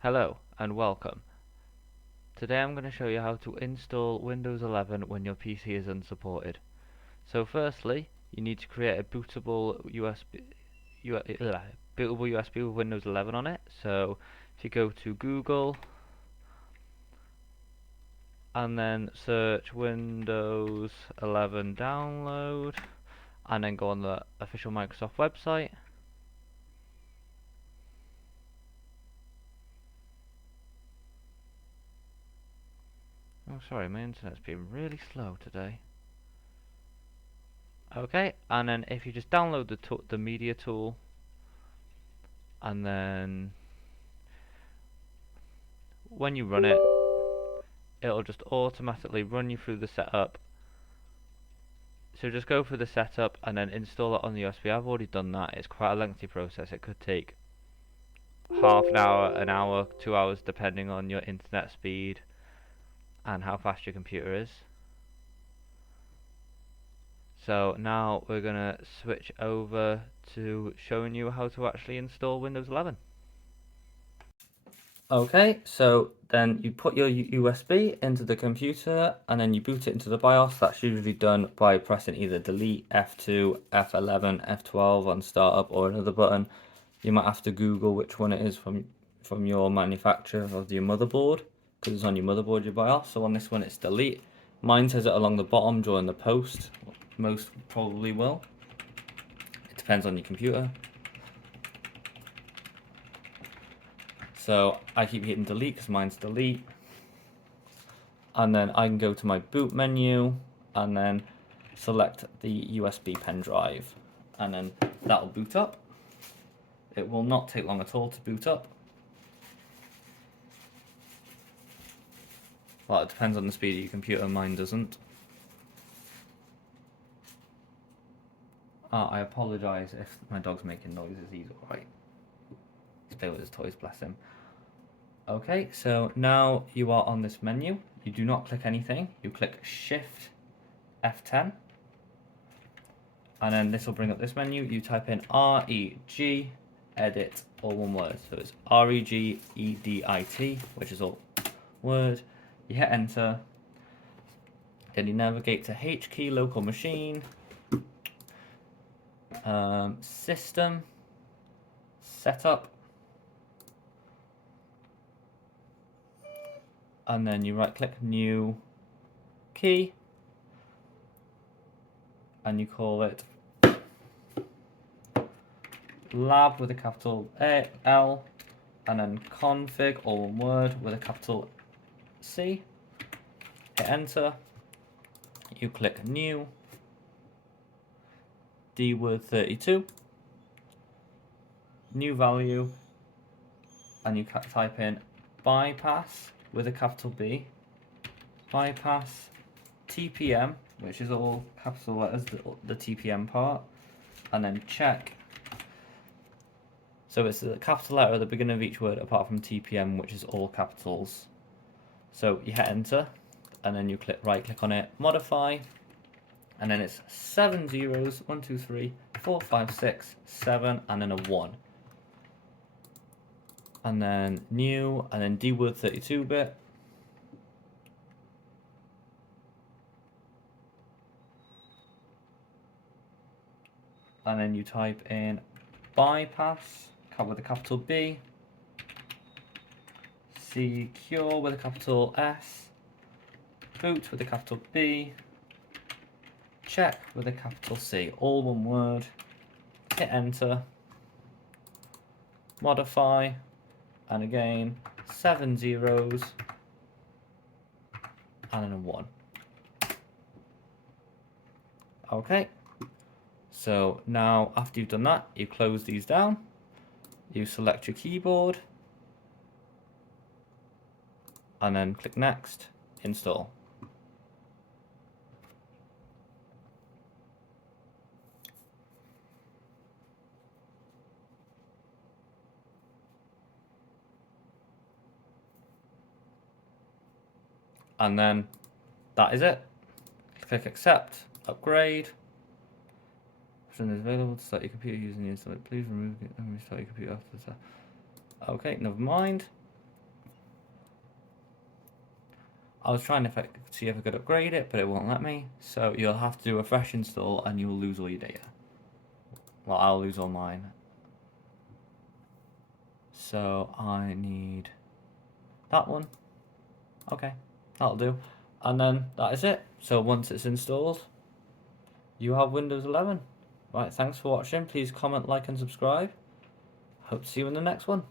Hello and welcome. Today I'm going to show you how to install Windows 11 when your PC is unsupported. So firstly, you need to create a bootable USB with Windows 11 on it. So if you go to Google and then search Windows 11 download and then go on the official Microsoft website. Oh sorry, my internet's been really slow today. Okay, and then if you just download the media tool, and then when you run it, it'll just automatically run you through the setup. So just go through the setup and then install it on the USB. I've already done that. It's quite a lengthy process. It could take half an hour, 2 hours, depending on your internet speed and how fast your computer is. So now we're gonna switch over to showing you how to actually install Windows 11. Okay, so then you put your USB into the computer and then you boot it into the BIOS. That's usually done by pressing either delete, F2, F11, F12 on startup or another button. You might have to Google which one it is from your manufacturer of your motherboard, because it's on your motherboard, your BIOS. So on this one it's delete. Mine says it along the bottom during the post. Most probably will. It depends on your computer. So I keep hitting delete because mine's delete. And then I can go to my boot menu and then select the USB pen drive. And then that'll boot up. It will not take long at all to boot up. Well, it depends on the speed of your computer, mine doesn't. I apologise if my dog's making noises, he's alright. He's playing with his toys, bless him. Okay, so now you are on this menu. You do not click anything. You click Shift F10. And then this will bring up this menu. You type in REG edit, all one word. So it's REGEDIT, which is all word. You hit enter. Then you navigate to H key local machine, system, setup, and then you right click new key, and you call it lab with a capital L, and then config, all one word, with a capital C. Hit enter. You click new, DWORD 32, new value, and you type in bypass with a capital B, bypass TPM, which is all capital letters, the TPM part, and then check. So it's the capital letter at the beginning of each word apart from TPM, which is all capitals. So you hit enter, and then you right click on it, modify, and then it's 7 zeros, 1, 2, 3, 4, 5, 6, 7, and then a 1. And then new, and then DWORD 32-bit. And then you type in bypass with a capital B, secure with a capital S, boot with a capital B, check with a capital C, all one word. Hit enter, modify, and again 7 zeros and then a 1. Okay, so now after you've done that, you close these down, you select your keyboard, and then click next, install. And then that is it. Click accept, upgrade. Option is available to start your computer using the installer. Please remove it and restart your computer after that. Okay, never mind. I was trying to see if I could upgrade it, but it won't let me. So you'll have to do a fresh install and you'll lose all your data. Well, I'll lose all mine. So I need that one. Okay, that'll do. And then that is it. So once it's installed, you have Windows 11. Right, thanks for watching. Please comment, like, and subscribe. Hope to see you in the next one.